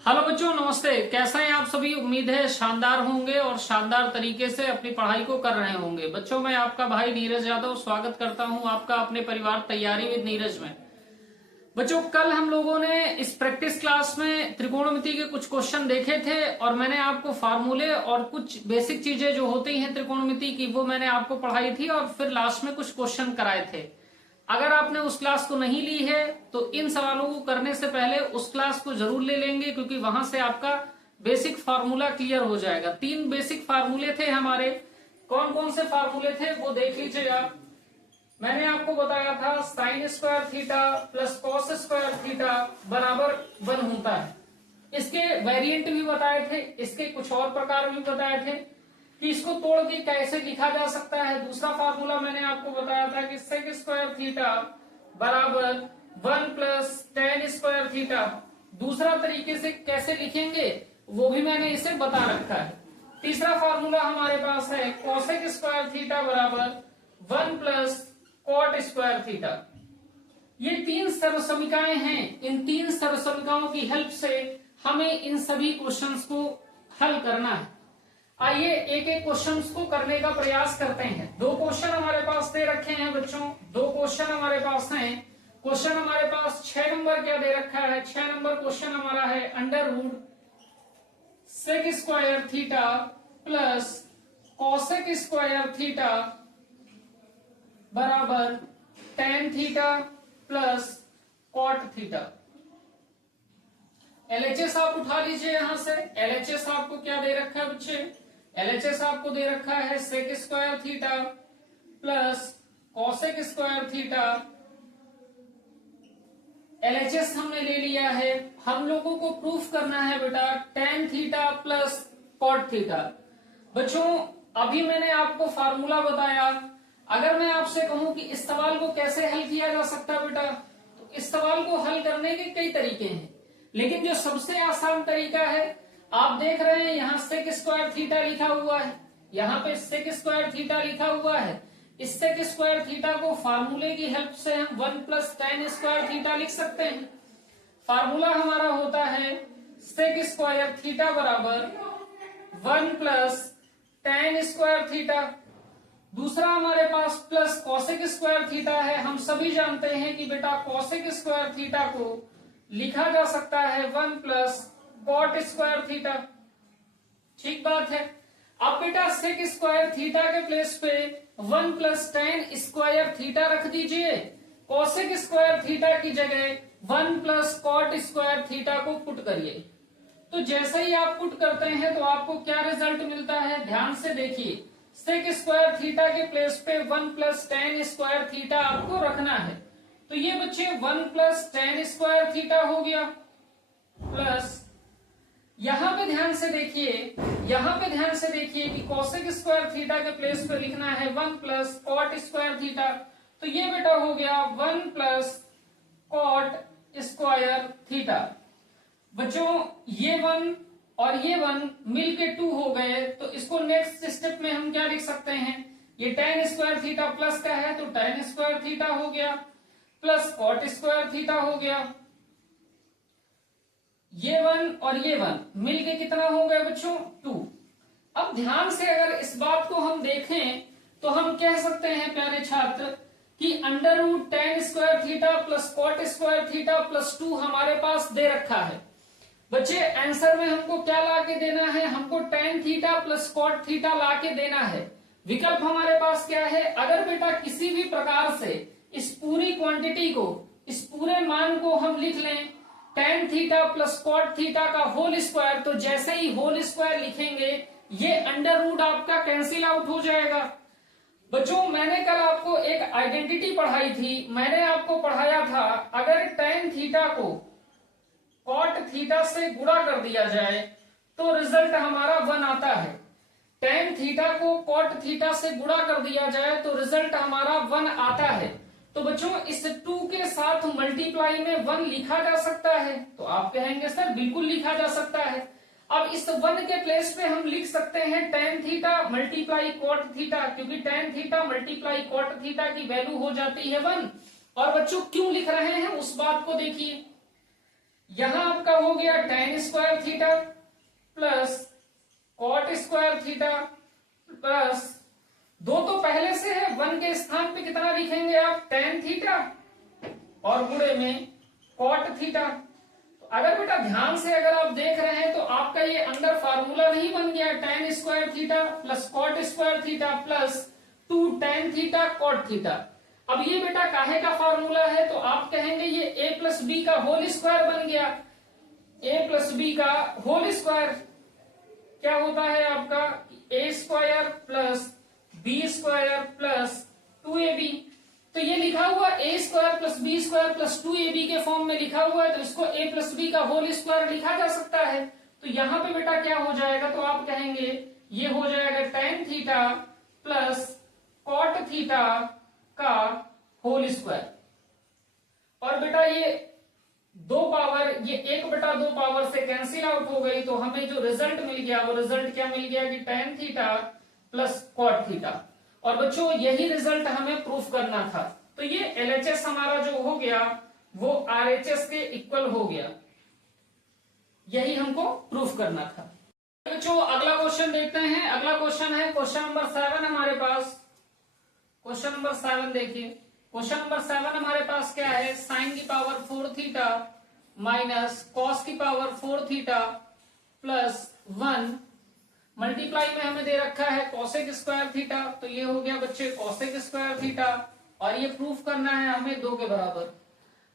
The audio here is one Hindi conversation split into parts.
हेलो बच्चों, नमस्ते। कैसे हैं आप सभी? उम्मीद है शानदार होंगे और शानदार तरीके से अपनी पढ़ाई को कर रहे होंगे। बच्चों, मैं आपका भाई नीरज यादव स्वागत करता हूं आपका अपने परिवार तैयारी विद नीरज में। बच्चों, कल हम लोगों ने इस प्रैक्टिस क्लास में त्रिकोणमिति के कुछ क्वेश्चन देखे थे और मैंने आपको फार्मूले और कुछ बेसिक चीजें जो होती हैं त्रिकोणमिति की वो मैंने आपको पढ़ाई थी और फिर लास्ट में कुछ क्वेश्चन कराए थे। अगर आपने उस क्लास को नहीं ली है तो इन सवालों को करने से पहले उस क्लास को जरूर ले लेंगे, क्योंकि वहां से आपका बेसिक फार्मूला क्लियर हो जाएगा। 3 बेसिक फार्मूले थे हमारे। कौन कौन से फार्मूले थे वो देख लीजिए आप। मैंने आपको बताया था sign square theta plus cos square theta बराबर 1 होता है। इसके वेरिएंट भी बताए थे, इसके कुछ और प्रकार भी बताए थे कि इसको तोड़ के कैसे लिखा जा सकता है। दूसरा फार्मूला मैंने आपको बताया था कि सेक स्क्वायर थीटा बराबर 1 प्लस टेन स्क्वायर थीटा। दूसरा तरीके से कैसे लिखेंगे वो भी मैंने इसे बता रखा है। तीसरा फार्मूला हमारे पास है कोसेक स्क्वायर थीटा बराबर 1 प्लस कॉट स्क्वायर थीटा। ये 3 सर्वसमीकाएं हैं। इन 3 सर्वसमीकाओं की हेल्प से हमें इन सभी क्वेश्चंस को हल करना है। आइए एक एक क्वेश्चंस को करने का प्रयास करते हैं। 2 क्वेश्चन हमारे पास दे रखे हैं बच्चों, 2 क्वेश्चन हमारे पास हैं। क्वेश्चन हमारे पास 6 नंबर क्या दे रखा है? 6 नंबर क्वेश्चन हमारा है under root sec square theta plus cosec square theta बराबर tan theta plus cot theta. LHS आप उठा लीजिए यहां से। एलएचएस आपको क्या दे रखा है बच्चे? एलएचएस आपको दे रखा है sec square theta plus cosec square theta. LHS हमने ले लिया है। हम लोगों को प्रूफ करना है बेटा tan theta plus cot theta. बच्चों, अभी मैंने आपको फार्मूला बताया। अगर मैं आपसे कहूं कि इस सवाल को कैसे हल किया जा सकता है बेटा, तो इस सवाल को हल करने के कई तरीके हैं, लेकिन जो सबसे आसान तरीका है आप देख रहे हैं यहां सेक स्क्वायर थीटा लिखा हुआ है, यहाँ पे सेक स्क्वायर थीटा लिखा हुआ है। इस सेक स्क्वायर थीटा को फार्मूले की हेल्प से हम 1 प्लस टेन स्क्वायर थीटा लिख सकते हैं। फार्मूला हमारा होता है सेक स्क्वायर थीटा बराबर 1 प्लस टेन स्क्वायर थीटा। दूसरा हमारे पास प्लस कॉसेक स्क्वायर थीटा है। हम सभी जानते हैं कि बेटा कॉसेक स्क्वायर थीटा को लिखा जा सकता है 1 प्लस कॉट स्क्वायर थीटा। ठीक बात है। अब बेटा सेक स्क्वायर थीटा के प्लेस पे 1 प्लस टेन स्क्वायर थीटा रख दीजिए। कॉसेक स्क्वायर थीटा की जगह 1 प्लस कॉट स्क्वायर थीटा को पुट करिए। तो जैसे ही आप पुट करते हैं तो आपको क्या रिजल्ट मिलता है? ध्यान से देखिए। सेक स्क्वायर थीटा के प्लेस पे 1 प्लस टेन स्क्वायर थीटा आपको रखना है। तो ये बच्चे 1 प्लस टेन स्क्वायर थीटा हो गया, प्लस यहां पे ध्यान से देखिए, यहां पे ध्यान से देखिए कि कोसेक स्क्वायर थीटा के प्लेस पे लिखना है 1 प्लस कॉट स्क्वायर थीटा। तो ये बेटा हो गया 1 प्लस कॉट स्क्वायर थीटा। बच्चों, ये 1 और ये 1 मिलके 2 हो गए, तो इसको नेक्स्ट स्टेप में हम क्या लिख सकते हैं? ये टेन स्क्वायर थीटा प्लस का है तो टेन स्क्वायर थीटा हो गया, प्लस कॉट स्क्वायर थीटा हो गया। ये 1 और ये 1 मिलके कितना हो गया बच्चों? 2। अब ध्यान से अगर इस बात को हम देखें तो हम कह सकते हैं प्यारे छात्र कि under root tan square theta plus cot square theta plus 2 हमारे पास दे रखा है। बच्चे, आंसर में हमको क्या लाके देना है? हमको tan theta plus cot theta लाके देना है। विकल्प हमारे पास क्या है? अगर बेटा किसी भी प्रकार से इस पूरी क्वांटिटी को, इस पूरे मान को हम लिख लें tan theta plus cot theta का होल स्क्वायर, तो जैसे ही होल स्क्वायर लिखेंगे ये अंडर रूट आपका कैंसिल आउट हो जाएगा। बच्चों, मैंने कल आपको एक आइडेंटिटी पढ़ाई थी। मैंने आपको पढ़ाया था अगर टेन थीटा को कॉट थीटा से गुणा कर दिया जाए तो रिजल्ट हमारा 1 आता है। टेन थीटा को कॉट थीटा से गुणा कर दिया जाए तो रिजल्ट हमारा 1 आता है। तो बच्चों, इस 2 के साथ मल्टीप्लाई में 1 लिखा जा सकता है? तो आप कहेंगे सर बिल्कुल लिखा जा सकता है। अब इस 1 के प्लेस पे हम लिख सकते हैं tan theta multiply cot theta, क्योंकि tan theta multiply cot theta की वैल्यू हो जाती है 1। और बच्चों, क्यों लिख रहे हैं उस बात को देखिए। यहां आपका हो गया tan square theta plus cot square theta plus दो तो पहले से है, 1 के स्थान पे कितना लिखेंगे आप, tan थीटा और गुणे में कॉट थीटा। तो अगर बेटा ध्यान से अगर आप देख रहे हैं तो आपका ये अंदर फार्मूला नहीं बन गया, tan square theta plus cot square theta plus 2 tan theta cot theta. अब ये बेटा काहे का फार्मूला है, तो आप कहेंगे ये a प्लस बी का होल स्क्वायर बन गया। a प्लस बी का होल स्क्वायर क्या होता है आपका, a square plus b square plus 2ab। तो ये लिखा हुआ a square plus b square plus 2ab के फॉर्म में लिखा हुआ है, तो इसको a प्लस बी का होल स्क्वायर लिखा जा सकता है। तो यहां पे बेटा क्या हो जाएगा, तो आप कहेंगे ये हो जाएगा tan theta plus cot theta का होल स्क्वायर। और बेटा ये 2 पावर, ये 1/2 पावर से कैंसिल आउट हो गई, तो हमें जो रिजल्ट मिल गया वो रिजल्ट क्या मिल गया कि tan theta plus cot theta. और बच्चों यही रिजल्ट हमें प्रूफ करना था, तो ये LHS हमारा जो हो गया वो RHS के इक्वल हो गया, यही हमको प्रूफ करना था। बच्चों अगला क्वेश्चन देखते हैं। अगला क्वेश्चन है क्वेश्चन नंबर 7 हमारे पास। क्वेश्चन नंबर 7 देखिए, क्वेश्चन नंबर 7 हमारे पास क्या है, साइन की पावर 4 थीटा माइनस कॉस की पावर 4 थीटा प्लस 1 मल्टीप्लाई में हमें दे रखा है कोसेक स्क्वायर थीटा। तो ये हो गया बच्चे कोसेक स्क्वायर थीटा, और ये प्रूफ करना है हमें 2 के बराबर।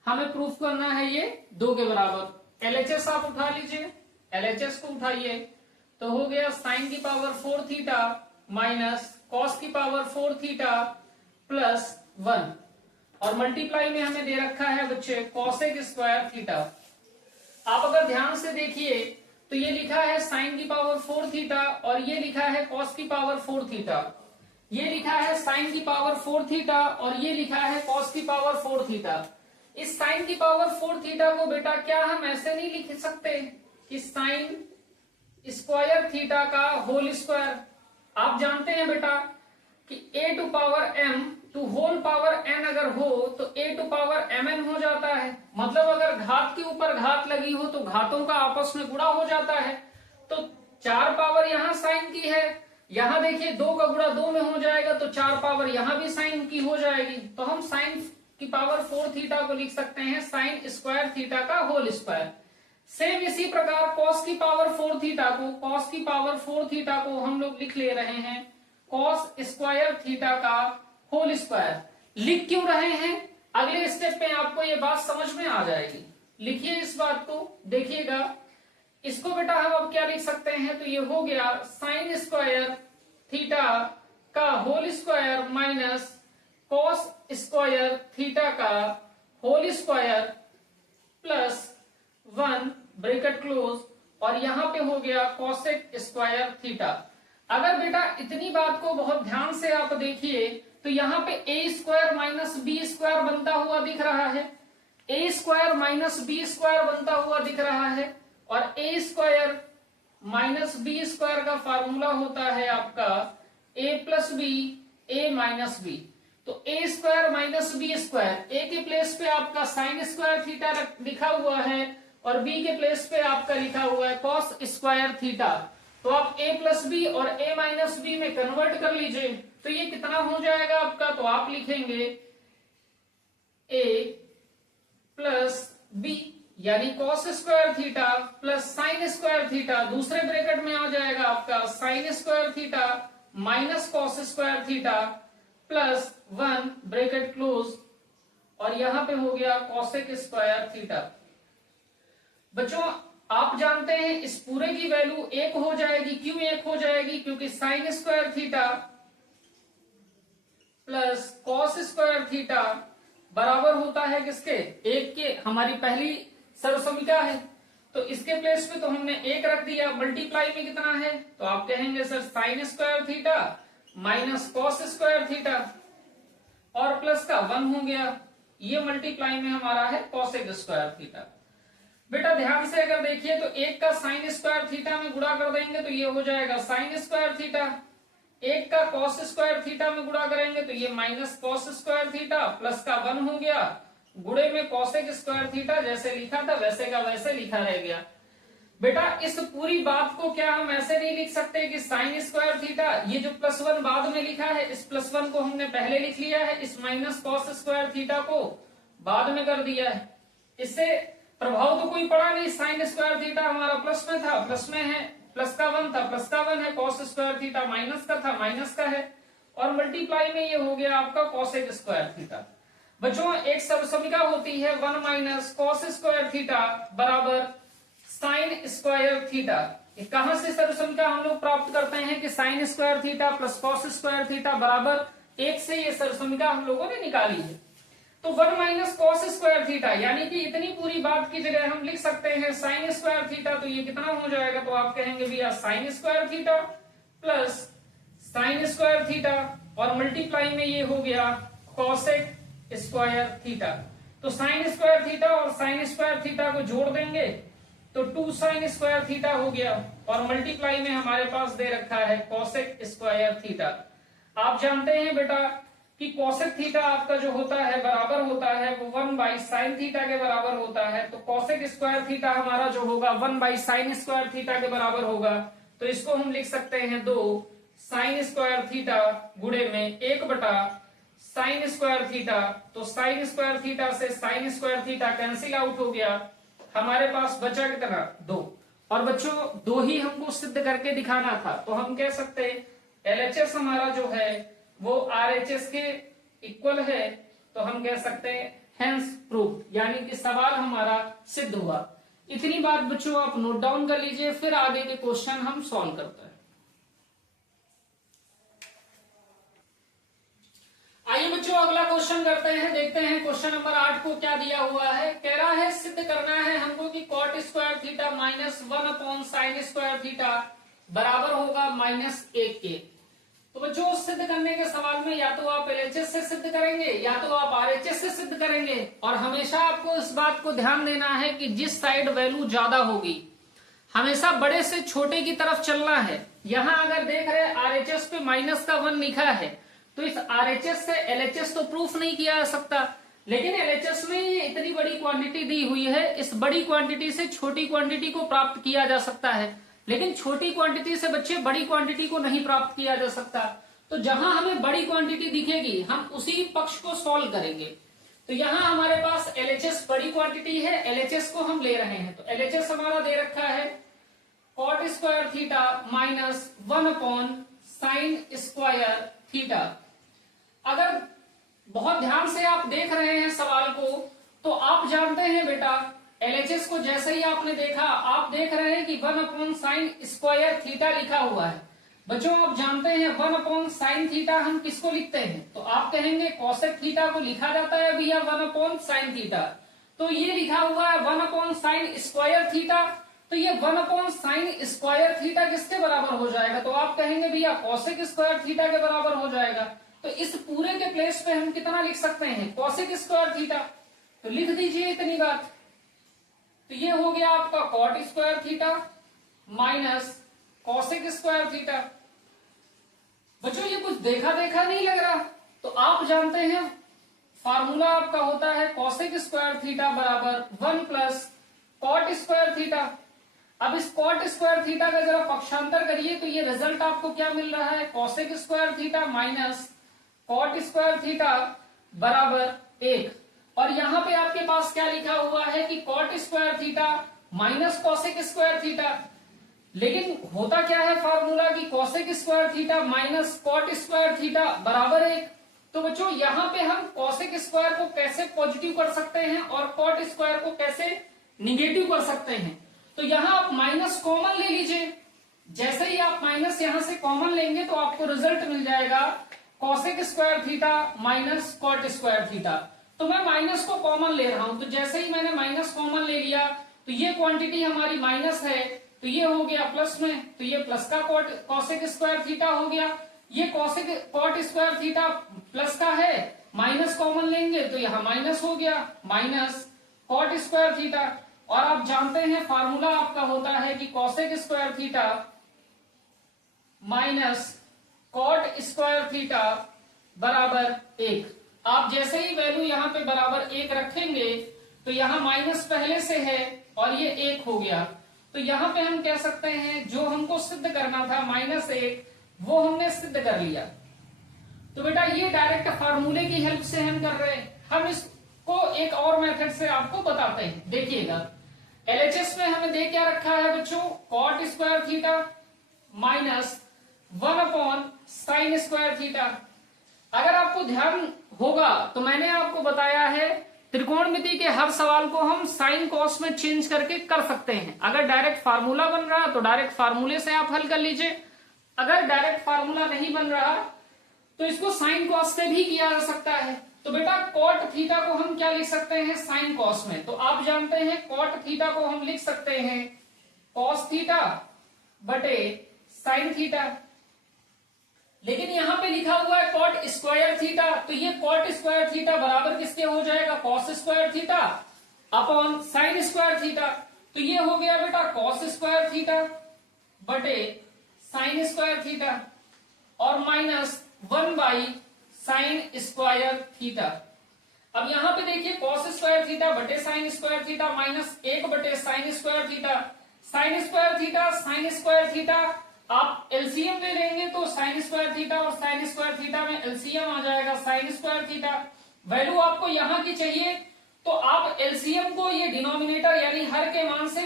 हमें प्रूफ करना है ये 2 के बराबर। LHS आप उठा लीजिए, LHS को उठाइए, तो हो गया साइन की पावर 4 थीटा माइनस कॉस की पावर 4 थीटा प्लस 1, और मल्टीप्लाई में हमें दे रखा है बच्चे कोसेक स्क्वायर थीटा। आप अगर ध्यान से देखिए तो ये लिखा है साइन की पावर 4 थीटा और ये लिखा है कॉस की पावर 4 थीटा। ये लिखा है साइन की पावर 4 थीटा और ये लिखा है कॉस की पावर 4 थीटा। इस साइन की पावर 4 थीटा को बेटा क्या हम ऐसे नहीं लिख सकते कि साइन स्क्वायर थीटा का होल स्क्वायर। आप जानते हैं बेटा कि a to power m to whole power n अगर हो तो a टू पावर mn हो जाता है। मतलब अगर घात के ऊपर घात लगी हो तो घातों का आपस में गुणा हो जाता है। तो 4 पावर यहाँ साइन की है, यहाँ देखिए 2 का गुणा 2 में हो जाएगा, तो 4 पावर यहाँ भी साइन की हो जाएगी। तो हम साइन की पावर 4 थीटा को लिख सकते हैं साइन स्क्वायर थीटा का होल स्क्वायर। सेम इसी प्रकार कॉस की पावर 4 थीटा को, कॉस की पावर 4 थीटा को हम लोग लिख ले रहे हैं कॉस स्क्वायर थीटा का होल स्क्वायर। लिख क्यों रहे हैं, अगले स्टेप में आपको ये बात समझ में आ जाएगी। लिखिए इस बात को, देखिएगा इसको बेटा हम अब क्या लिख सकते हैं, तो ये हो गया साइन स्क्वायर थीटा का whole square minus cos square theta का whole square plus 1 bracket close, और यहां पे हो गया कोसेक स्क्वायर थीटा। अगर बेटा इतनी बात को बहुत ध्यान से आप देखिए तो यहाँ पे a square minus B square बनता हुआ दिख रहा है, a square minus B square बनता हुआ दिख रहा है, और a square minus B square का फार्मूला होता है आपका a plus B a minus B. तो a square minus B square, a के प्लेस पे आपका साइन स्क्वायर थीटा लिखा हुआ है और b के प्लेस पे आपका लिखा हुआ है कॉस स्क्वायर थीटा। तो आप a प्लस बी और a माइनस बी में कन्वर्ट कर लीजिए, तो ये कितना हो जाएगा आपका, तो आप लिखेंगे a प्लस बी यानी cos square theta plus sign square theta, दूसरे ब्रैकेट में आ जाएगा आपका sign square theta minus cos square theta plus 1 bracket close, और यहां पे हो गया कॉसेक स्क्वायर थीटा। बच्चों आप जानते हैं इस पूरे की वैल्यू 1 हो जाएगी। क्यों 1 हो जाएगी, क्योंकि sign square theta plus cos square theta बराबर होता है किसके, 1 के। हमारी पहली सर्वसमीका है तो इसके प्लेस पे तो हमने 1 रख दिया। मल्टीप्लाई में कितना है, तो आप कहेंगे sir sign square theta minus cos square theta और प्लस का 1 हो गया। ये मल्टीप्लाई में हमारा है कॉसेक स्क्वायर थीटा। बेटा ध्यान से अगर देखिए तो 1 का साइन स्क्वायर थीटा में गुणा कर देंगे तो ये हो जाएगा साइन स्क्वायर थीटा, 1 का कॉस स्क्वायर थीटा में गुणा करेंगे तो ये minus cos square theta plus का 1 हो गया, गुणे में कॉसेक स्क्वायर थीटा, जैसे लिखा था वैसे का वैसे लिखा रह गया। बेटा इस पूरी बात को क्या हम ऐसे नहीं लिख सकते कि साइन स्क्वायर थीटा, ये जो +1 बाद में लिखा है इस +1 को हमने पहले लिख लिया है, इस माइनस कॉस स्क्वायर थीटा को बाद में कर दिया है। इससे प्रभाव तो कोई पड़ा नहीं, साइन स्क्वायर थीटा हमारा प्लस में था, प्लस में है, प्लस का 1 था, प्लस का 1 है, कॉस स्क्वायर थीटा माइनस का था, माइनस का है, और मल्टीप्लाई में ये हो गया आपका कॉसेक स्क्वायर थीटा। बच्चों एक सबसमिका होती है 1 माइनस कॉस स्क्वायर थीटा बराबर साइन स्क्वायर थीटा। कहां से सर्वसमिका हम लोग प्राप्त करते हैं कि sine square theta plus cos square theta बराबर 1 से ये सर्वसमिका हम लोगों ने निकाली है। तो 1 माइनस कॉस स्क्वायर थीटा, यानी कि इतनी पूरी बात की जगह हम लिख सकते हैं साइन स्क्वायर थीटा, तो ये कितना हो जाएगा, तो आप कहेंगे भैया sign square theta plus sign square theta और मल्टीप्लाई में ये हो गया कॉसेक स्क्वायर थीटा। तो साइन स्क्वायर थीटा और साइन स्क्वायर थीटा को जोड़ देंगे तो 2 साइन स्क्वायर थीटा हो गया, और मल्टीप्लाई में हमारे पास दे रखा है कॉसेक स्क्वायर थीटा। आप जानते हैं बेटा कि कॉसेक थीटा आपका जो होता है बराबर होता है वो 1 बाई साइन थीटा के बराबर होता है। तो कॉसेक स्क्वायर थीटा हमारा जो होगा 1 बाई साइन स्क्वायर थीटा के बराबर होगा। तो इसको हम लिख सकते हैं 2 साइन स्क्वायर थीटा गुणे में 1 बटा साइन स्क्वायर थीटा। तो साइन स्क्वायर थीटा से sine square theta cancel out हो गया, हमारे पास बचा कितना 2। और बच्चों 2 ही हमको सिद्ध करके दिखाना था, तो हम कह सकते हैं LHS हमारा जो है वो RHS के इक्वल है, तो हम कह सकते हैं हेंस प्रूफ, यानी कि सवाल हमारा सिद्ध हुआ। इतनी बात बच्चों आप नोट डाउन कर लीजिए, फिर आगे के क्वेश्चन हम सॉल्व करते हैं। आइए बच्चों अगला क्वेश्चन करते हैं, देखते हैं क्वेश्चन नंबर 8 को क्या दिया हुआ है। कह रहा है सिद्ध करना है हमको कि cot square theta minus 1 upon sine square theta बराबर होगा -1 के। तो बच्चों सिद्ध करने के सवाल में या तो आप LHS से सिद्ध करेंगे या तो आप RHS से सिद्ध करेंगे, और हमेशा आपको इस बात को ध्यान देना है कि जिस साइड वैल्यू ज्यादा होगी हमेशा बड़े से छोटे की तरफ चलना है। यहां अगर देख रहे RHS पे -1 लिखा है, तो इस RHS से LHS तो प्रूफ नहीं किया जा सकता, लेकिन LHS में ये इतनी बड़ी क्वांटिटी दी हुई है, इस बड़ी क्वांटिटी से छोटी क्वांटिटी को प्राप्त किया जा सकता है, लेकिन छोटी क्वांटिटी से बच्चे बड़ी क्वांटिटी को नहीं प्राप्त किया जा सकता। तो जहां हमें बड़ी क्वांटिटी दिखेगी हम उसी पक्ष को सॉल्व करेंगे। तो यहां हमारे पास LHS बड़ी क्वांटिटी है, LHS को हम ले रहे हैं। तो LHS हमारा दे रखा है cot square theta minus 1 upon sine square theta. अगर बहुत ध्यान से आप देख रहे हैं सवाल को, तो आप जानते हैं बेटा LHS को जैसे ही आपने देखा, आप देख रहे हैं कि 1 अपॉन साइन स्क्वायर थीटा लिखा हुआ है। बच्चों आप जानते हैं 1 अपॉन साइन थीटा हम किसको लिखते हैं, तो आप कहेंगे कॉसेक थीटा को लिखा जाता है भैया 1 अपॉन साइन थीटा। तो ये लिखा हुआ है 1 अपॉन साइन स्क्वायर थीटा, तो ये 1 अपॉन साइन स्क्वायर थीटा किसके बराबर हो जाएगा, तो आप कहेंगे भैया कॉसेक स्क्वायर थीटा के बराबर हो जाएगा। तो इस पूरे के प्लेस पे हम कितना लिख सकते हैं, कॉसेक स्क्वायर थीटा। तो लिख दीजिए इतनी बात। तो ये हो गया आपका cot square theta minus cosec square theta. बच्चों ये कुछ देखा देखा नहीं लग रहा, तो आप जानते हैं फार्मूला आपका होता है कॉसेक स्क्वायर थीटा बराबर 1 प्लस कॉट स्क्वायर थीटा। अब इस कॉट स्क्वायर थीटा का जरा पक्षांतर करिए, तो ये रिजल्ट आपको क्या मिल रहा है, cosec square theta minus cot square theta बराबर 1। और यहां पे आपके पास क्या लिखा हुआ है कि cot square theta minus cosec square theta, लेकिन होता क्या है फार्मूला की cosec square theta minus cot square theta बराबर 1। तो बच्चों यहां पे हम कॉसेक स्क्वायर को कैसे पॉजिटिव कर सकते हैं और कॉट स्क्वायर को कैसे निगेटिव कर सकते हैं। तो यहां आप माइनस कॉमन ले लीजिए, जैसे ही आप माइनस यहां से कॉमन लेंगे तो आपको रिजल्ट मिल जाएगा cosec square theta minus cot square theta. तो मैं माइनस को कॉमन ले रहा हूं, तो जैसे ही मैंने माइनस कॉमन ले लिया तो ये क्वांटिटी हमारी माइनस है, तो ये हो गया प्लस में, तो ये प्लस का कॉसेक स्क्वायर थीटा हो गया। ये cosec cot square theta plus का है, माइनस कॉमन लेंगे तो यहां माइनस हो गया माइनस कॉट स्क्वायर थीटा। और आप जानते हैं फार्मूला आपका होता है कि cosec square theta minus cot square theta बराबर 1। आप जैसे ही वैल्यू यहाँ पे बराबर 1 रखेंगे तो यहाँ माइनस पहले से है और ये 1 हो गया, तो यहाँ पे हम कह सकते हैं जो हमको सिद्ध करना था -1 वो हमने सिद्ध कर लिया। तो बेटा ये डायरेक्ट फार्मूले की हेल्प से हम कर रहे हैं। हम इसको एक और मेथड से आपको बताते हैं, देखिएगा। एलएचएस में हमें दे क्या रखा है बच्चों, cot square theta minus 1/sin² theta. अगर आपको ध्यान होगा तो मैंने आपको बताया है त्रिकोणमिति के हर सवाल को हम साइन कॉस में चेंज करके कर सकते हैं। अगर डायरेक्ट फार्मूला बन रहा तो डायरेक्ट फार्मूले से आप हल कर लीजिए, अगर डायरेक्ट फार्मूला नहीं बन रहा तो इसको साइन कॉस से भी किया जा सकता है। तो बेटा कॉट थीटा को हम क्या लिख सकते हैं साइन कॉस में, तो आप जानते हैं कॉट थीटा को हम लिख सकते हैं कॉस थीटा बटे साइन थीटा। लेकिन यहां पे लिखा हुआ है कॉट स्क्वायर थीटा, तो ये कॉट स्क्वायर थीटा बराबर किसके हो जाएगा, cos square theta upon sine square theta. तो ये हो गया बेटा कॉस स्क्वायर थीटा बटे साइन स्क्वायर थीटा और माइनस 1/sin स्क्वायर थीटा। अब यहां पे देखिए कॉस स्क्वायर थीटा बटे sign square theta minus 1/sin square theta. Sine square theta sine square theta आप एलसीएम ले लेंगे तो साइन स्क्वायर थीटा और साइन स्क्वायर थीटा में एलसीएम आ जाएगा साइन स्क्वायर थीटा। वैल्यू आपको यहां की चाहिए तो आप एलसीएम को ये डिनोमिनेटर यानी हर के मान से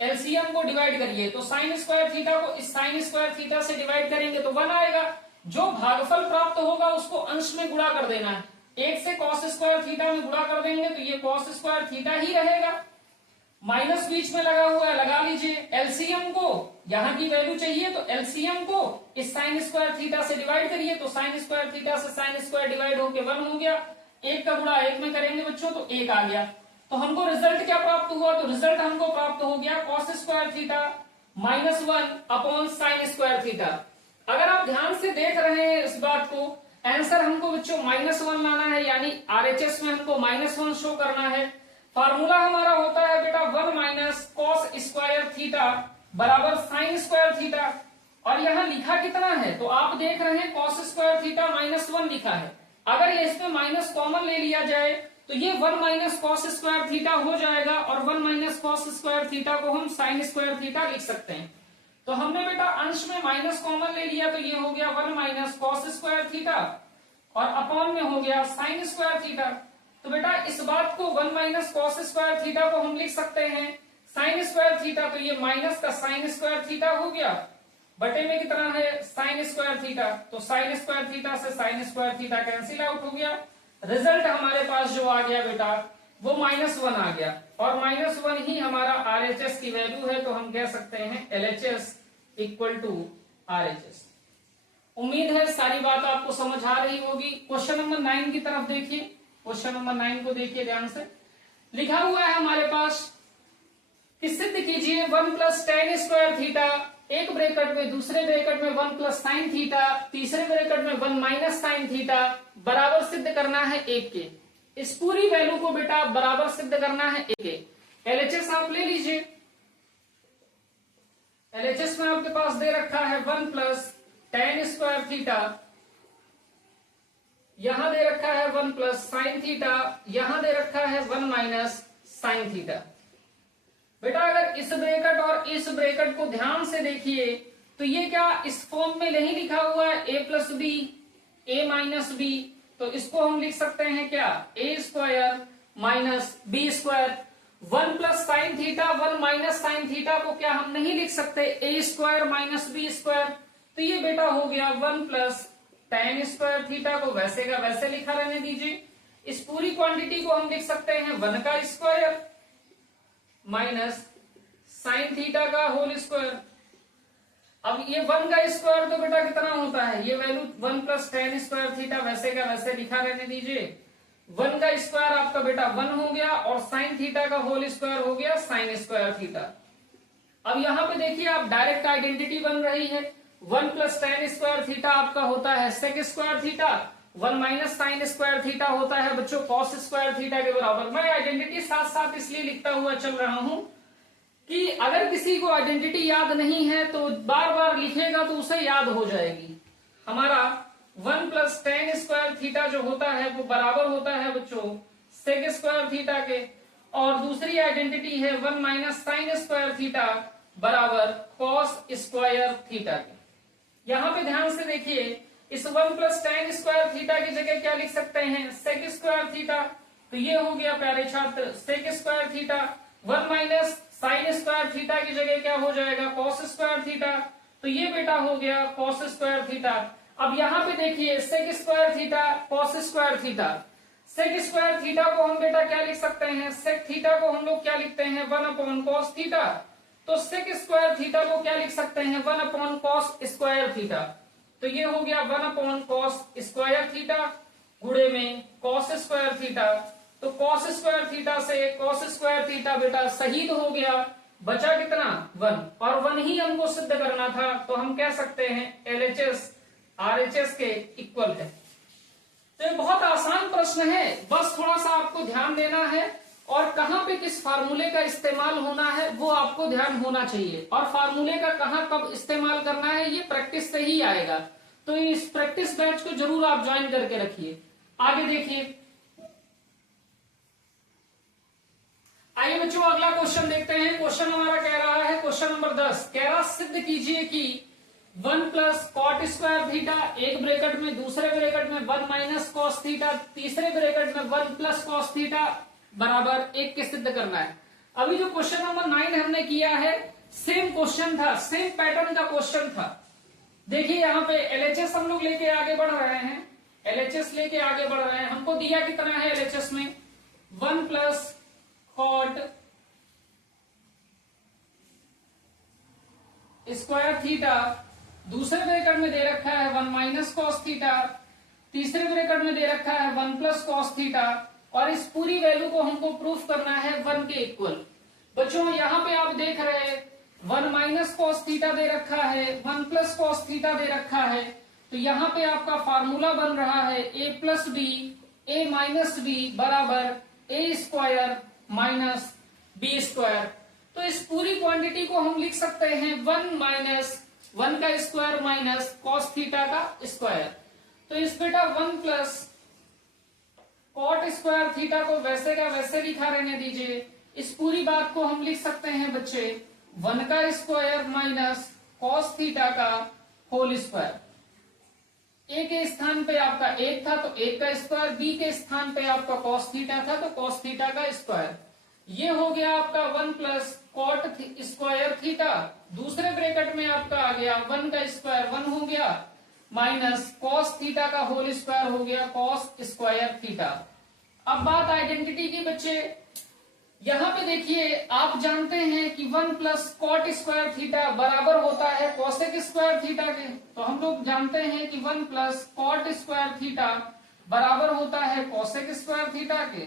एलसीएम को डिवाइड करिए, तो साइन स्क्वायर थीटा को इस साइन स्क्वायर थीटा से डिवाइड करेंगे तो 1 आएगा। जो भागफल प्राप्त होगा उसको अंश में गुणा कर देना है, 1 से कॉस स्क्वायर थीटा में गुणा कर देंगे तो ये कॉस स्क्वायर थीटा ही रहेगा। माइनस बीच में लगा हुआ है, लगा लीजिए। एलसीएम को यहां की वैल्यू चाहिए तो एलसीएम को इस साइन स्क्वायर थीटा से डिवाइड करिए, तो साइन स्क्वायर थीटा से साइन स्क्वायर डिवाइड होके 1 हो गया। 1 का गुणा 1 में करेंगे बच्चों तो 1 आ गया। तो हमको रिजल्ट क्या प्राप्त हुआ, तो रिजल्ट हमको प्राप्त हो गया cos square theta -1/sin square theta. अगर आप ध्यान से देख रहे हैं इस बात को, आंसर हमको बच्चों -1 लाना है, यानी आरएचएस में हमको -1 शो करना है। फार्मूला हमारा होता है बेटा 1 - cos स्क्वायर थीटा बराबर साइन स्क्वायर थीटा। और यहाँ लिखा कितना है, तो आप देख रहे हैं cos स्क्वायर थीटा -1 लिखा है। अगर ये इसमें माइनस कॉमन ले लिया जाए तो ये 1 - cos स्क्वायर थीटा हो जाएगा और 1 - cos स्क्वायर थीटा को हम साइन स्क्वायर थीटा लिख सकते हैं। तो हमने बेटा अंश में माइनस कॉमन ले लिया तो ये हो गया 1 - cos स्क्वायर थीटा और अपॉन में हो गया साइन स्क्वायर थीटा। तो बेटा इस बात को 1 - cos स्क्वायर थीटा को हम लिख सकते हैं साइन स्क्वायर थीटा, तो ये माइनस का साइन स्क्वायर थीटा हो गया बटे में कितना है साइन स्क्वायर थीटा, तो साइन स्क्वायर थीटा से sine square theta cancel out हो गया। रिजल्ट हमारे पास जो आ गया बेटा वो -1 आ गया और -1 ही हमारा आरएचएस की वैल्यू है, तो हम कह सकते हैं एलएचएस = आरएचएस। उम्मीद है सारी बात आपको समझ आ रही होगी। क्वेश्चन नंबर 9 की तरफ देखिए, क्वेश्चन नंबर 9 को देखिए ध्यान से। लिखा हुआ है हमारे पास कि सिद्ध कीजिए 1 + tan स्क्वायर थीटा, एक ब्रैकेट में, दूसरे ब्रैकेट में 1 + sin थीटा, तीसरे ब्रैकेट में 1 - sin थीटा बराबर सिद्ध करना है 1 के। इस पूरी वैल्यू को बेटा बराबर सिद्ध करना है 1 के। एलएचएस आप ले लीजिए, एलएचएस में आपके पास दे रखा है 1 + tan स्क्वायर थीटा, यहां दे रखा है 1 + sin थीटा, यहां दे रखा है 1 - sin थीटा। बेटा अगर इस ब्रैकेट और इस ब्रैकेट को ध्यान से देखिए तो ये क्या इस फॉर्म में नहीं लिखा हुआ है a + b a - b, तो इसको हम लिख सकते हैं क्या a² - b²। 1 + sin theta 1 - sin theta को क्या हम नहीं लिख सकते a² - b², तो ये बेटा हो गया 1 + tan स्क्वायर थीटा को वैसे का वैसे लिखा रहने दीजिए। इस पूरी क्वांटिटी को हम लिख सकते हैं 1 का स्क्वायर माइनस साइन थीटा का होल स्क्वायर। अब ये 1 का स्क्वायर तो बेटा कितना होता है, ये वैल्यू 1 + tan स्क्वायर थीटा वैसे का वैसे लिखा रहने दीजिए। 1 का स्क्वायर आपका बेटा 1 हो गया और साइन थीटा का होल स्क्वायर हो गया साइन स्क्वायर थीटा। अब यहाँ पे देखिए आप डायरेक्ट आइडेंटिटी बन रही है। 1 + tan स्क्वायर थीटा आपका होता है sec square theta, 1 - sin square theta होता है बच्चों cos स्क्वायर थीटा के बराबर। मैं आइडेंटिटी साथ साथ इसलिए लिखता हुआ चल रहा हूं कि अगर किसी को आइडेंटिटी याद नहीं है तो बार बार लिखेगा तो उसे याद हो जाएगी। हमारा 1 प्लस टेन स्क्वायर थीटा जो होता है वो बराबर होता है बच्चों सेक स्क्वायर थीटा के, और दूसरी आइडेंटिटी है 1 माइनस साइन स्क्वायर थीटा बराबर कॉस स्क्वायर थीटा के। यहां पे ध्यान से देखिए, इस 1 प्लस टेन स्क्वायर थीटा की जगह क्या लिख सकते हैं, सेक स्क्वायर थीटा। तो ये हो गया प्यारे छात्र sec square theta. 1 minus sine square theta की जगह क्या हो जाएगा, कॉस स्क्वायर थीटा। तो ये बेटा हो गया कॉस स्क्वायर थीटा। अब यहाँ पे देखिए sec square theta cos square theta. Sec square theta को हम बेटा क्या लिख सकते हैं, सेक थीटा को हम लोग क्या लिखते हैं 1 अपॉन कॉस थीटा। तो सेक स्क्वायर थीटा को क्या लिख सकते हैं 1 अपॉन कॉस स्क्वायर थीटा। तो ये हो गया 1 अपॉन कॉस स्क्वायर थीटा गुणे में कॉस स्क्वायर थीटा। तो कॉस स्क्वायर थीटा से कॉस स्क्वायर थीटा बेटा शहीद हो गया, बचा कितना 1, और 1 ही हमको सिद्ध करना था। तो हम कह सकते हैं LHS RHS के इक्वल है। तो ये बहुत आसान प्रश्न है, बस थोड़ा सा आपको ध्यान देना है और कहां पे किस फार्मूले का इस्तेमाल होना है वो आपको ध्यान होना चाहिए, और फार्मूले का कहां कब इस्तेमाल करना है ये प्रैक्टिस से ही आएगा। तो इस प्रैक्टिस बैच को जरूर आप ज्वाइन करके रखिए। आगे देखिए, आइए बच्चों अगला क्वेश्चन देखते हैं। क्वेश्चन हमारा कह रहा है, क्वेश्चन नंबर 10 कह रहा सिद्ध कीजिए कि 1 प्लस कॉट स्क्वायर थीटा एक ब्रैकेट में, दूसरे ब्रैकेट में 1 माइनस कॉस थीटा, तीसरे ब्रैकेट में 1 प्लस कॉस थीटा बराबर 1 के सिद्ध करना है। अभी जो क्वेश्चन नंबर 9 हमने किया है सेम क्वेश्चन था, सेम पैटर्न का क्वेश्चन था। देखिए यहाँ पे LHS हम लोग लेके आगे बढ़ रहे हैं, LHS लेके आगे बढ़ रहे हैं। हमको दिया कितना है LHS में 1 प्लस कॉट स्क्वायर थीटा, दूसरे ब्रैकेट में दे रखा है 1 माइनस कॉस थीटा, तीसरे ब्रैकेट में दे रखा है 1 प्लस कॉस थीटा, और इस पूरी वैल्यू को हमको प्रूफ करना है 1 के इक्वल। बच्चों यहाँ पे आप देख रहे हैं 1 माइनस कॉस थीटा दे रखा है, 1 प्लस कॉस थीटा दे रखा है। तो यहाँ पे आपका फार्मूला बन रहा है a plus b a minus b बराबर a square minus B square. तो इस पूरी क्वांटिटी को हम लिख सकते हैं 1 माइनस 1 का स्क्वायर माइनस कॉस थीटा का स्क्वायर। तो इस बेटा 1 प्लस कॉट स्क्वायर थीटा को वैसे का वैसे लिखा रहने दीजिए। इस पूरी बात को हम लिख सकते हैं बच्चे 1 का स्क्वायर माइनस कॉस थीटा का होल स्क्वायर। ए के स्थान पे आपका 1 था तो 1 का स्क्वायर, बी के स्थान पे आपका कॉस थीटा था तो कॉस थीटा का स्क्वायर। ये हो गया आपका 1 प्लस कॉट स्क्वायर थीटा, दूसरे ब्रैकेट में आपका आ गया 1 का स्क्वायर 1 हो गया माइनस कॉस थीटा का होल स्क्वायर हो गया कॉस स्क्वायर थीटा। अब बात आइडेंटिटी की बच्चे, यहाँ पे देखिए आप जानते हैं कि 1 प्लस कॉट स्क्वायर थीटा बराबर होता है कोसेक स्क्वायर थीटा के। तो हम लोग जानते हैं कि 1 प्लस कॉट स्क्वायर थीटा बराबर होता है कोसेक स्क्वायर थीटा के।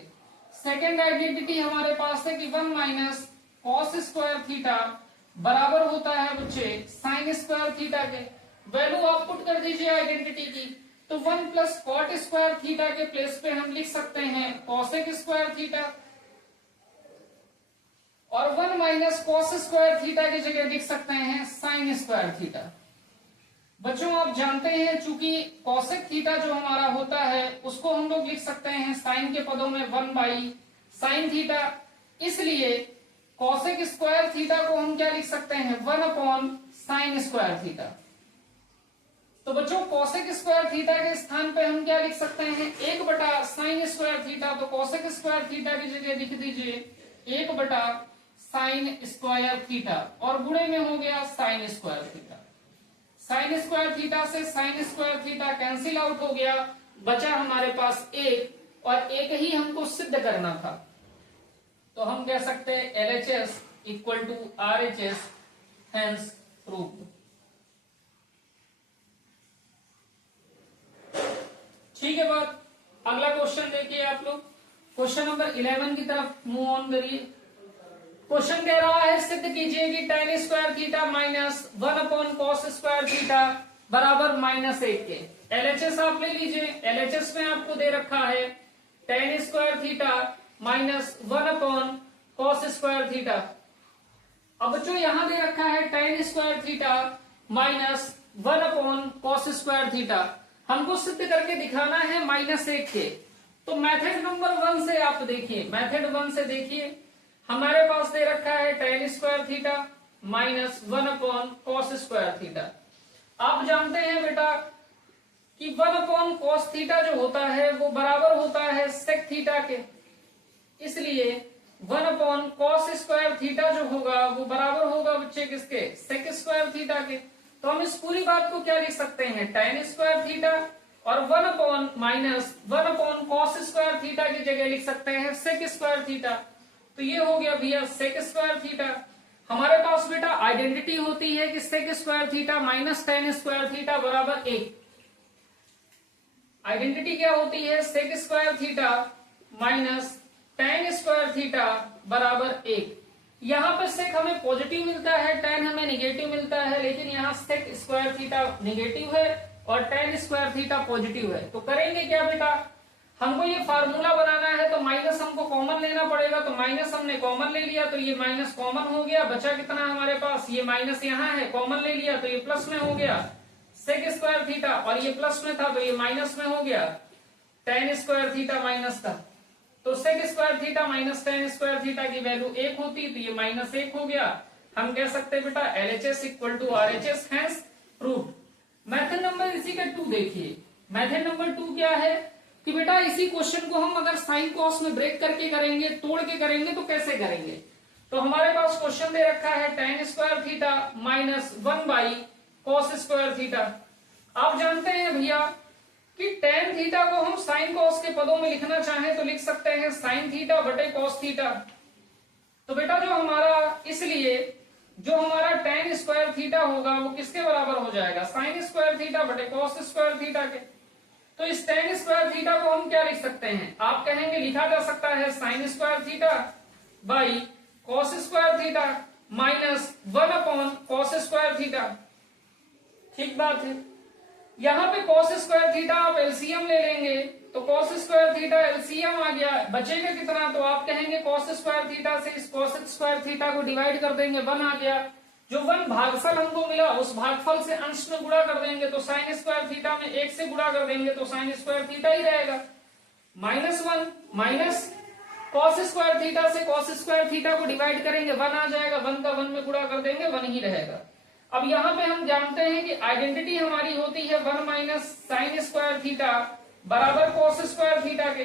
सेकेंड आइडेंटिटी हमारे पास है कि 1 माइनस कॉस स्क्वायर थीटा बराबर होता है बच्चे साइन स्क्वायर थीटा के। वैल्यू आप पुट कर दीजिए आइडेंटिटी की। तो 1 प्लस कॉट स्क्वायर थीटा के प्लेस पे हम लिख सकते हैं कोसेक स्क्वायर थीटा, और 1 माइनस कॉस स्क्वायर थीटा की जगह लिख सकते हैं साइन स्क्वायर थीटा। बच्चों आप जानते हैं चूंकि कॉसेक थीटा जो हमारा होता है उसको हम लोग लिख सकते हैं साइन के पदों में 1 बाई साइन थीटा, इसलिए कॉसेक स्क्वायर थीटा को हम क्या लिख सकते हैं 1 अपॉन साइन स्क्वायर थीटा। तो बच्चों कॉसेक स्क्वायर थीटा के स्थान पे हम क्या लिख सकते हैं 1 बटा साइन स्क्वायर थीटा। तो कॉसेक स्क्वायर थीटा की जगह लिख दीजिए 1 बटा साइन स्क्वायर थीटा, और गुणे में हो गया sine square theta. Sine square theta से sine square theta cancel out हो गया, बचा हमारे पास 1, और 1 ही हमको सिद्ध करना था। तो हम कह सकते हैं LHS equal to RHS, hence proved. ठीक है बात। अगला क्वेश्चन देखिए आप लोग, क्वेश्चन नंबर 11 की तरफ मूव ऑन करिए। क्वेश्चन कह रहा है सिद्ध कीजिए कि tan square theta minus 1 upon cos square theta बराबर -1 के। LHS आप ले लीजिए, LHS में आपको दे रखा है tan square theta minus 1 upon cos square theta. अब बच्चों यहां दे रखा है tan square theta minus 1 upon cos square theta. हमको सिद्ध करके दिखाना है -1 के। तो मेथड नंबर 1 से आप देखिए, मेथड 1 से देखिए, हमारे पास दे रखा है tan square theta minus 1 cos square theta. आप जानते हैं बेटा कि 1 cos थीटा जो होता है वो बराबर होता है sec थीटा के, इसलिए 1 cos स्क्वायर थीटा जो होगा वो बराबर होगा बच्चे किसके, sec स्क्वायर थीटा के। तो हम इस पूरी बात को क्या लिख सकते हैं, tan स्क्वायर थीटा, और 1 cos स्क्वायर थीटा की जगह लिख सकते हैं sec स्क्वायर थीटा। तो ये हो गया भैया sec स्क्वायर थीटा। हमारे पास बेटा आइडेंटिटी होती है कि sec square theta minus tan square theta बराबर 1। आइडेंटिटी क्या होती है, sec square theta minus tan square theta बराबर 1। यहाँ पे sec हमें पॉजिटिव मिलता है, tan हमें निगेटिव मिलता है, लेकिन यहाँ sec स्क्वायर थीटा निगेटिव है और tan स्क्वायर थीटा पॉजिटिव है। तो करेंगे क्या बेटा, हमको ये फार्मूला बनाना है तो माइनस हमको कॉमन लेना पड़ेगा। तो माइनस हमने कॉमन ले लिया तो ये माइनस कॉमन हो गया, बचा कितना हमारे पास, ये माइनस यहाँ है, कॉमन ले लिया तो ये प्लस में हो गया sec स्क्वायर थीटा, और ये प्लस में था तो ये माइनस में हो गया tan स्क्वायर थीटा माइनस था। तो sec square theta minus tan square theta की वैल्यू 1 होती तो ये -1 हो गया। हम कह सकते हैं बेटा LHS equal to RHS, hence proved. Method number इसी का 2 देखिए, मेथड नंबर 2 क्या है कि बेटा इसी क्वेश्चन को हम अगर साइन कॉस में ब्रेक करके करेंगे, तोड़ के करेंगे, तो कैसे करेंगे। तो हमारे पास क्वेश्चन दे रखा है tan square theta minus 1 cos square theta. आप जानते हैं भैया कि tan थीटा को हम साइन कॉस के पदों में लिखना चाहें तो लिख सकते हैं साइन थीटा बटे कॉस थीटा। तो बेटा जो हमारा, इसलिए जो हमारा tan स्क्वायर थीटा होगा वो किसके बराबर हो जाएगा, साइन स्क्वायर थीटा बटे कॉस स्क्वायर थीटा के। तो इस tan स्क्वायर थीटा को हम क्या लिख सकते हैं, आप कहेंगे लिखा जा सकता है sign square theta by cos square theta minus 1 cos square theta. ठीक बात है। यहाँ पे cos स्क्वायर थीटा आप एलसीएम ले लेंगे तो cos स्क्वायर थीटा एलसीएम आ गया, बचेगा कितना, तो आप कहेंगे cos स्क्वायर थीटा से इस cos स्क्वायर थीटा को डिवाइड कर देंगे, 1 आ गया। जो 1 भागफल हमको मिला उस भागफल से अंश में गुणा कर देंगे, तो साइन स्क्वायर थीटा में 1 से गुणा कर देंगे तो साइन स्क्वायर थीटा ही रहेगा। -1 माइनस cos स्क्वायर थीटा से cos स्क्वायर थीटा को डिवाइड करेंगे, 1 आ जाएगा, 1 का 1 में गुणा कर देंगे, 1 ही रहेगा। अब यहाँ पे हम जानते हैं कि आइडेंटिटी हमारी होती है 1 माइनस साइन स्क्वायर थीटा बराबर cos स्क्वायर थीटा के।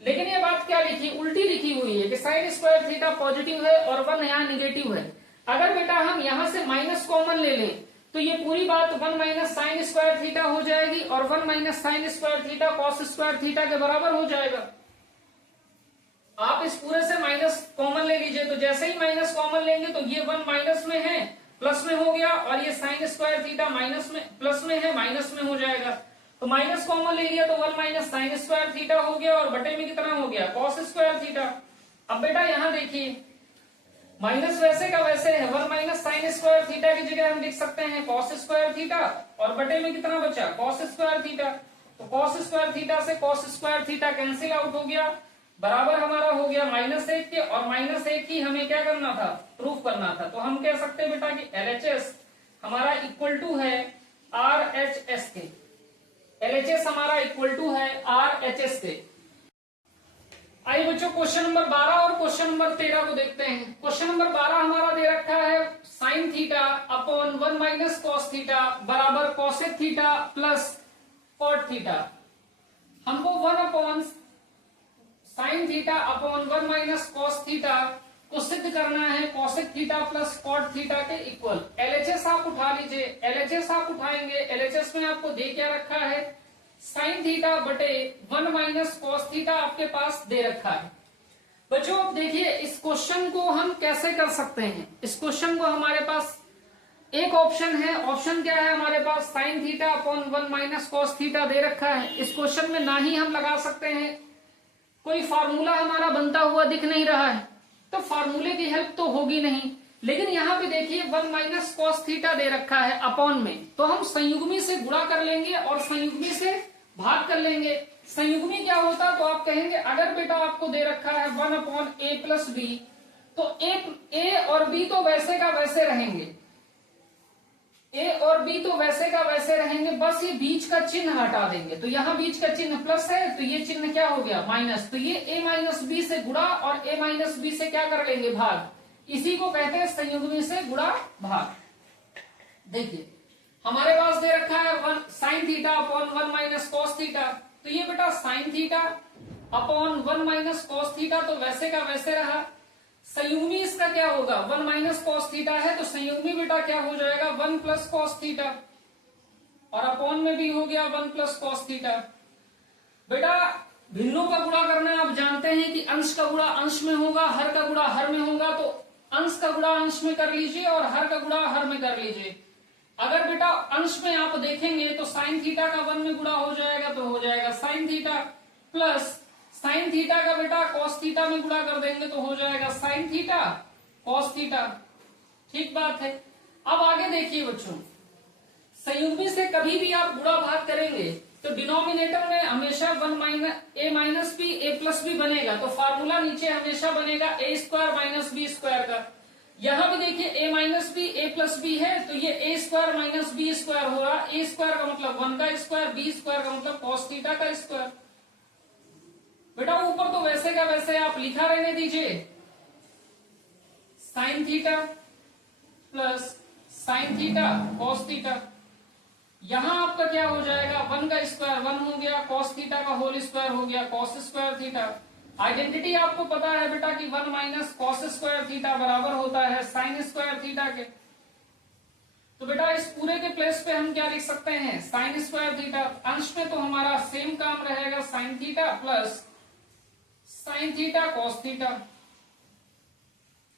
लेकिन ये बात क्या लिखी, उल्टी लिखी हुई है कि साइन स्क्वायर थीटा पॉजिटिव है और 1 यहाँ निगेटिव है। अगर बेटा हम यहाँ से माइनस कॉमन ले लें तो ये पूरी बात 1 माइनस साइन स्क्वायर थीटा हो जाएगी और 1 minus sine square theta cos square theta के बराबर हो जाएगा। आप इस पूरे से माइनस कॉमन ले लीजिए, तो जैसे ही माइनस कॉमन लेंगे तो ये 1 माइनस में है, प्लस में हो गया, और ये साइन स्क्वायर थीटा माइनस में, प्लस में है, माइनस में हो जाएगा। तो माइनस कॉमन ले लिया तो 1 माइनस साइन स्क्वायर थीटा हो गया और बटे में कितना हो गया, cos स्क्वायर थीटा। अब बेटा यहाँ देखिए माइनस वैसे का वैसे है, 1 माइनस साइन स्क्वायर थीटा की जगह हम लिख सकते हैं cos स्क्वायर थीटा, और बटे में कितना बचा, cos स्क्वायर थीटा। तो cos स्क्वायर थीटा से cos square theta cancel out हो गया, बराबर हमारा हो गया -1 के, और -1 ही हमें क्या करना था, प्रूफ करना था। तो हम कह सकते हैं बेटा कि LHS हमारा इक्वल टू है RHS के, LHS हमारा इक्वल टू है RHS के। आइए बच्चों क्वेश्चन नंबर 12 और क्वेश्चन नंबर 13 को देखते हैं। क्वेश्चन नंबर 12 हमारा दे रखा है sine theta upon 1 minus cos theta बराबर cosec theta plus cot theta. हमको 1 upon sine theta upon 1 minus cos theta को सिद्ध करना है cosec theta plus cot theta के इक्वल। LHS आप उठा लीजिए, LHS आप उठाएंगे, LHS में आपको दे क्या रखा है, साइन थीटा बटे 1 माइनस कॉस थीटा आपके पास दे रखा है। बच्चों अब देखिए इस क्वेश्चन को हम कैसे कर सकते हैं। इस क्वेश्चन को हमारे पास एक ऑप्शन है, ऑप्शन क्या है हमारे पास, sine theta upon 1 minus cos theta दे रखा है। इस क्वेश्चन में ना ही हम लगा सकते हैं, कोई फार्मूला हमारा बनता हुआ दिख नहीं रहा है, तो फार्मूले की हेल्प तो होगी नहीं। लेकिन यहाँ पे देखिए 1 माइनस कॉस थीटा दे रखा है अपॉन में, तो हम संयुग्मी से गुणा कर लेंगे और संयुग्मी से भाग कर लेंगे। संयुग्मी क्या होता, तो आप कहेंगे अगर बेटा आपको दे रखा है 1 अपॉन ए प्लस बी, तो ए और बी तो वैसे का वैसे रहेंगे, ए और बी तो वैसे का वैसे रहेंगे, बस ये बीच का चिन्ह हटा देंगे। तो यहाँ बीच का चिन्ह प्लस है तो ये चिन्ह क्या हो गया माइनस, तो ये a माइनस बी से गुणा और a माइनस बी से क्या कर लेंगे भाग, इसी को कहते हैं संयुग्मी से गुणा भाग। देखिए हमारे पास दे रखा है one sine theta upon one minus cos theta, तो ये बेटा sign theta upon one minus cos theta तो वैसे का वैसे रहा। संयुग्मी इसका क्या होगा, वन माइनस कॉस थीटा है तो संयुग्मी बेटा क्या हो जाएगा वन प्लस कॉस थीटा, और अपॉन में भी हो गया वन प्लस कॉस थीटा। बेटा भिन्नों का गुणा करना है, आप जानते हैं कि अंश का गुणा अंश में होगा, हर का गुणा हर में होगा, तो अंश का गुणा अंश में कर लीजिए और हर का गुणा हर में कर लीजिए। अगर बेटा अंश में आप देखेंगे तो साइन थीटा का वन में गुणा हो जाएगा तो हो जाएगा sine theta, plus sine theta का बेटा कॉस थीटा में गुणा कर देंगे तो हो जाएगा साइन थीटा कॉस थीटा। ठीक बात है। अब आगे देखिए बच्चों, संयुग्मी से कभी भी आप गुणा भाग करेंगे तो डिनोमिनेटर में हमेशा one minus a minus b a plus b बनेगा, तो फार्मूला नीचे हमेशा बनेगा a square minus B square का। यहां भी देखिए a minus b a plus b है तो ये a square minus B square हो रहा, a स्क्वायर का मतलब वन का स्क्वायर, b स्क्वायर का मतलब कॉस थीटा का स्क्वायर। बेटा ऊपर तो वैसे का वैसे आप लिखा रहने दीजिए, sine theta plus sine theta cos theta. यहां आपका क्या हो जाएगा वन का स्क्वायर वन हो गया, कॉस थीटा का होल स्क्वायर हो गया कॉस स्क्वायर थीटा। आइडेंटिटी आपको पता है बेटा कि one minus cos square theta बराबर होता है साइन स्क्वायर थीटा के। तो बेटा इस पूरे के प्लेस पे हम क्या लिख सकते हैं साइन स्क्वायर थीटा। अंश में तो हमारा सेम काम रहेगा sine theta plus sine theta cos theta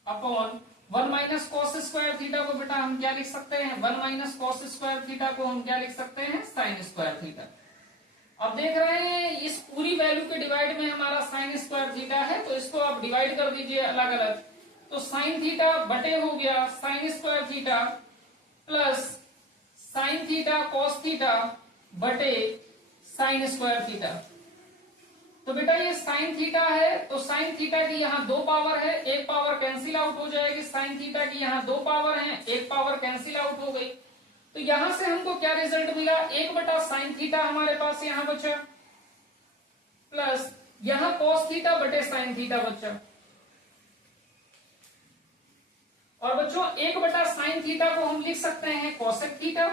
upon one minus cos square theta को बेटा हम क्या लिख सकते हैं one minus cos square theta को हम क्या लिख सकते हैं साइन स्क्वायर थीटा। अब देख रहे हैं इस पूरी वैल्यू के डिवाइड में हमारा साइन स्क्वायर थीटा है तो इसको आप डिवाइड कर दीजिए अलग अलग, तो साइन थीटा बटे हो गया sine square theta plus sine theta cos theta बटे साइन स्क्वायर थीटा। तो बेटा ये साइन थीटा है तो साइन थीटा की यहाँ दो पावर है, एक पावर कैंसिल आउट हो जाएगी, साइन थीटा की यहाँ दो पावर है, एक पावर कैंसिल आउट हो गई। तो यहां से हमको क्या रिजल्ट मिला, एक बटा साइन थीटा हमारे पास यहां बचा प्लस यहां कॉस थीटा बटे साइन थीटा बचा। और बच्चों एक बटा साइन थीटा को हम लिख सकते हैं कोसेक थीटा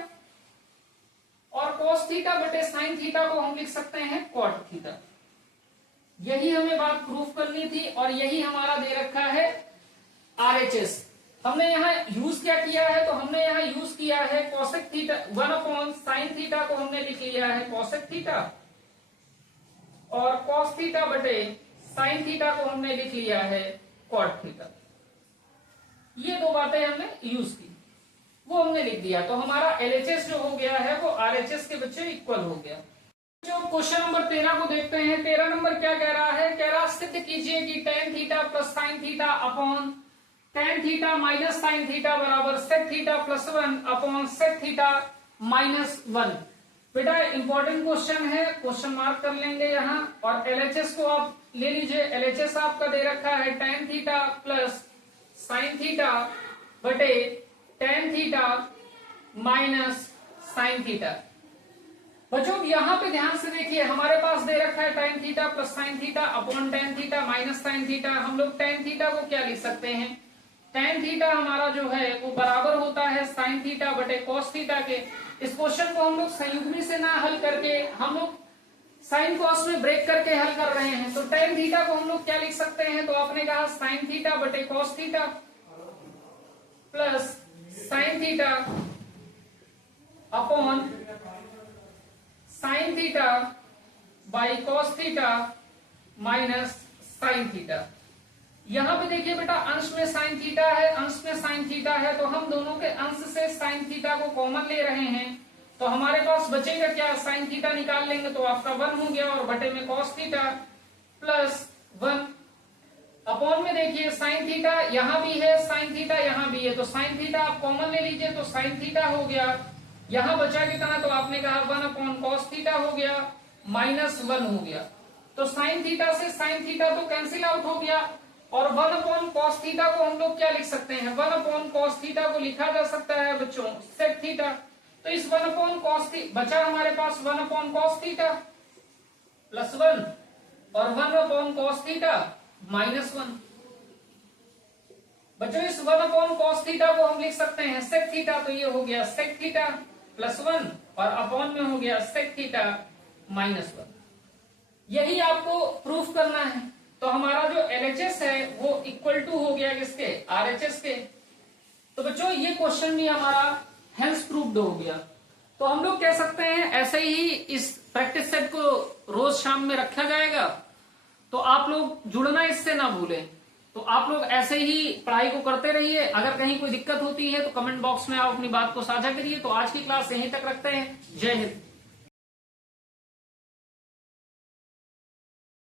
और कॉस थीटा बटे साइन थीटा को हम लिख सकते हैं कॉट थीटा। यही हमें बात प्रूफ करनी थी और यही हमारा दे रखा है आरएचएस। हमने यहाँ यूज क्या किया है, तो हमने यहाँ यूज किया है cosec theta one upon sine theta को हमने लिख लिया है कोसेक थीटा और कॉस थीटा बटे साइन थीटा को हमने लिख लिया है कॉट थीटा। ये दो बातें हमने यूज की, वो हमने लिख दिया, तो हमारा एलएचएस जो हो गया है वो आरएचएस के बच्चे इक्वल हो गया। जो क्वेश्चन नंबर 13 को देखते हैं, 13 नंबर क्या कह रहा है, कह रहा सिद्ध कीजिए कि tan theta plus sine theta upon tan theta minus sine theta बराबर sec theta plus one upon sec theta minus one. बेटा इंपॉर्टेंट क्वेश्चन है, क्वेश्चन मार्क कर लेंगे यहाँ और एलएचएस को आप ले लीजिए। एलएचएस आपका दे रखा है tan theta plus sine theta बटे tan theta minus sine theta. बच्चों यहाँ पे ध्यान से देखिए, हमारे पास दे रखा है tan theta plus sine theta upon tan theta minus sine theta. हम लोग टेन थीटा को क्या लिख सकते हैं, टेन थीटा हमारा जो है वो बराबर होता है साइन थीटा बटे कॉस थीटा के। इस क्वेश्चन को हम लोग संयुग्मी से ना हल करके हम लोग साइन कॉस में ब्रेक करके हल कर रहे हैं, तो टेन थीटा को हम लोग क्या लिख सकते हैं, तो आपने कहा साइन थीटा बटे cos theta plus sine theta upon sine theta by cos theta minus sine theta. यहां पे देखिए बेटा अंश में साइन थीटा है, अंश में साइन थीटा है, तो हम दोनों के अंश से साइन थीटा को कॉमन ले रहे हैं, तो हमारे पास बचेगा क्या, साइन थीटा निकाल लेंगे तो आपका वन हो गया और बटे में cos theta plus one upon में देखिए साइन थीटा यहां भी है, साइन थीटा यहां भी है, तो साइन थीटा आप कॉमन ले लीजिए तो साइन थीटा हो गया। यहां बचा कितना, तो आपने कहा वन अपॉन कॉस थीटा हो गया माइनस वन हो गया, तो साइन थीटा से साइन थीटा तो कैंसिल आउट हो गया और वन अपॉन कॉस थीटा को हम लोग क्या लिख सकते हैं, वन अपॉन कॉस थीटा को लिखा जा सकता है बच्चों सेक थीटा। तो इस 1 अपॉन कॉस बचा हमारे पास 1 अपॉन कॉस थीटा प्लस 1 और 1 अपॉन कॉस थीटा माइनस 1। बच्चों इस 1 अपॉन कॉस थीटा को हम लिख सकते हैं सेक थीटा, तो ये हो गया सेक थीटा प्लस 1 और अपॉन में हो गया सेक थीटा माइनस 1। यही आपको प्रूफ करना है। तो हमारा जो LHS है वो इक्वल टू हो गया किसके, RHS के। तो बच्चों ये क्वेश्चन भी हमारा हेंस प्रूव्ड हो गया। तो हम लोग कह सकते हैं ऐसे ही इस प्रैक्टिस सेट को रोज शाम में रखा जाएगा। तो आप लोग जुड़ना इससे ना भूलें। तो आप लोग ऐसे ही पढ़ाई को करते रहिए। अगर कहीं कोई दिक्कत होती है तो कमेंट बॉक्स में आप अपनी बात को साझा करिए। तो आज की क्लास यहीं तक रखते हैं। जय हिंद।